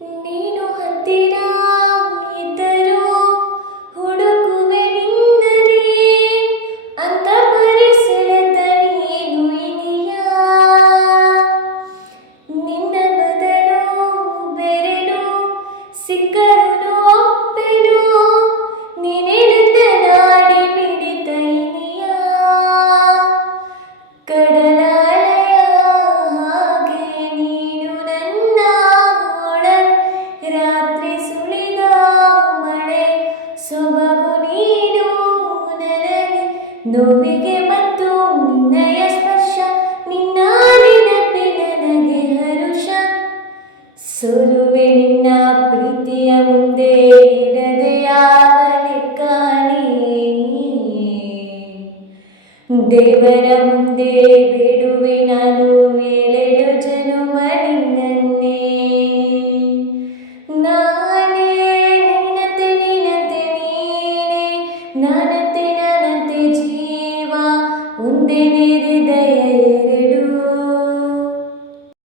ನೀನು ಹತ್ತಿರ ಇದ್ದರೂ ಹುಡುಕುವೆ ನಿನ್ನದೇ ಅಂತ ಪರಿಸೆಳೆದ ನೀನು ಇನಿಯ ನಿನ್ನ ಬದಲು ಬೆರೆನು ಸಿಕ್ಕರು ಒಪ್ಪೆನು ನೀನೆಳೆದ ನಾಡಿ ಮಿಡಿತ ಇನಿಯ ಕಡಲ ಅಲೆಯ ಹಾಗೆ ನೀನು ನನ್ನ ರಾತ್ರಿ ಸುಳಿದ ಮಳೆ ಸೊಬಗು ನೀನು ನನಗೆ ನೋವಿಗೆ ಮತ್ತು ನಿನ್ನಯ ಸ್ಪರ್ಶ ನಿನ್ನ ನೆನಪಿ ನನಗೆ ಹರುಷ ಸೋಲುವೆ ನಿನ್ನ ಪ್ರೀತಿಯ ಮುಂದೆ ಇಡದೆ ಯಾವ ಲೆಕ್ಕ ದೇವರ ಮುಂದೆ ಬೇಡುವೆ ನಾನು ಏಳೇಳು ಜನುಮ ನಿನ್ನನ್ನೇ ನಾನೇ ನಿನ್ನಂತೆ ನೀನಂತೆ ನೀನೇ ನಾನಂತೆ ನಾನಂತೆ ಜೀವ ಒಂದೇ ಹೃದಯ ಎರಡು